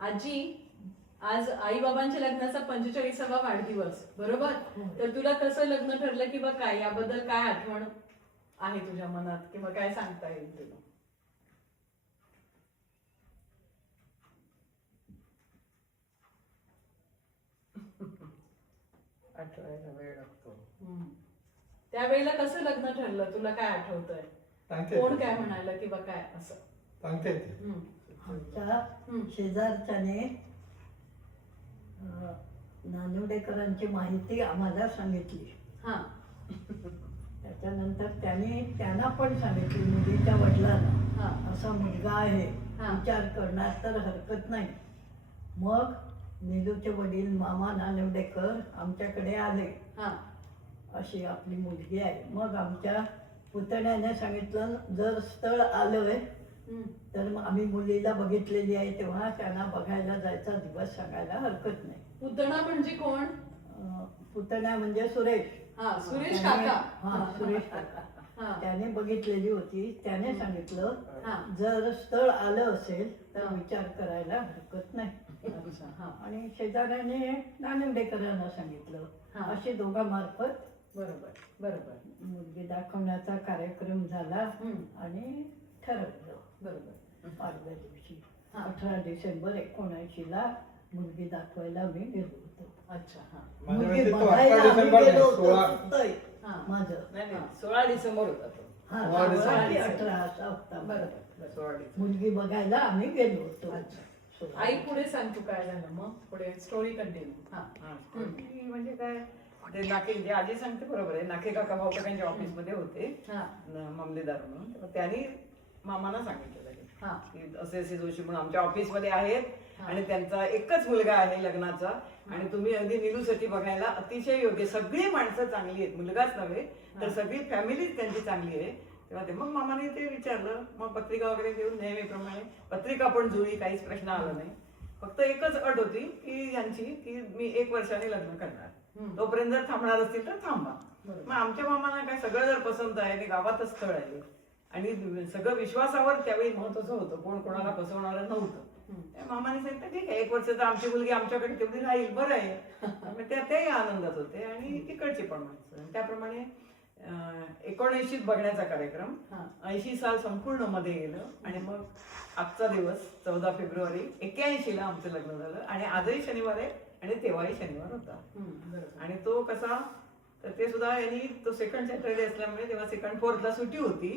आजी, आज आई बाबांच्या लग्नाचा 45वा वाढदिवस बरोबर. तर तुला कसं लग्न ठरलं किंवा काय, याबद्दल काय आठवण आहे तुझ्या मनात किंवा काय सांगता येईल तुला? आठवायला वेळ लागतो. त्यावेळेला कसं लग्न ठरलं, तुला काय आठवतंय? कोण काय म्हणालं किंवा काय असं सांगते आमच्या शेजारच्याने नानिवडेकरांची माहिती आम्हाला सांगितली. हा. त्याच्यानंतर त्यांना पण सांगितली मुलीच्या वडिलांना हा. असा मुलगा आहे, हा. विचार करण्यास तर हरकत नाही. मग नीलूचे वडील मामा नानिवडेकर आमच्याकडे आले. हा. अशी आपली मुलगी आहे. मग आमच्या पुतण्याने सांगितलं जर स्थळ आलंय तर मग आम्ही मुलीला बघितलेली आहे तेव्हा त्यांना बघायला जायचा दिवस सांगायला हरकत नाही. पुतणा म्हणजे कोण? पुतण्या म्हणजे सुरेश. हा, सुरेश काका. हा, सुरेश काका. हा. त्याने बघितलेली होती. त्याने सांगितलं हा. जर स्थळ आलं असेल तर विचार करायला हरकत नाही. अच्छा. हा. आणि शेजाऱ्याने नानिवडेकरांना सांगितलं. हा. अशी दोघांमार्फत बरोबर बरोबर मुलगी दाखवण्याचा कार्यक्रम झाला आणि ठरवलं. बरोबर. आदल्या दिवशी हा. 18 डिसेंबर 1979 मुलगी दाखवायला मी गेलो होतो. अच्छा. हा. मुलगी बघायला आम्ही गेलो होतो. सुततंय हा. माझं. नाही 16 डिसेंबर होता तो. हा, 16 16 की डिसेंबर. 18 असा होता. बरोबर. 16 डिसेंबर. मुलगी बघायला आम्ही गेलो होतो. अच्छा. आई पुढे सांग तू काय झालं मग, पुढे स्टोरी कंटिन्यू. हा. ती म्हणजे काय ते नाके जे आजी सांगते बरोबर आहे. नाके काका भाऊकाकांच्या ऑफिस मध्ये होते हा. मामलेदार म्हणून. तेव्हा त्यांनी मामांना सांगितलं लगेच हा. की असे असे जोशी म्हणून आमच्या ऑफिस मध्ये आहेत हा. आणि त्यांचा एकच मुलगा आहे लग्नाचा आणि तुम्ही अगदी निलूसाठी बघायला अतिशय योग्य. सगळी माणसं चांगली आहेत, मुलगाच नव्हे तर सगळी फॅमिली त्यांची चांगली आहे. तेव्हा ते मग मामाने ते विचारलं. मग पत्रिका वगैरे देऊन नेहमीप्रमाणे पत्रिका पण जुळली, काहीच प्रश्न आला नाही. फक्त एकच अट होती की यांची की मी 1 वर्षाने लग्न करणार, तोपर्यंत जर थांबणार असतील तर थांबा. मग आमच्या मामांना काय सगळं जर पसंत आहे आणि गावातच स्थळ आहे आणि सगळं विश्वासावर त्यावेळी महत्वाचं होतं, कोण कोणाला फसवणार नव्हतं. त्या मामाने सांगितलं ठीक आहे 1 वर्ष तर आमची मुलगी आमच्याकडे तेवढी राहील, बरं आहे. मग त्याही आनंदात होते आणि इकडची पण माणसं. त्याप्रमाणे 79 बघण्याचा कार्यक्रम 80 साल संपूर्ण मध्ये गेलं आणि मग आजचा दिवस 14 फेब्रुवारी 81 ला आमचं लग्न झालं आणि आजही शनिवार आहे आणि तेव्हाही शनिवार होता. आणि तो कसा तर ते सुद्धा यांनी तो सेकंड सॅटरडे असल्यामुळे तेव्हा 2nd 4th ला सुट्टी होती.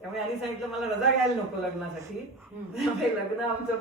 त्यामुळे यांनी सांगितलं मला रजा घ्यायला नको लग्नासाठी. त्यामुळे लग्न आमचं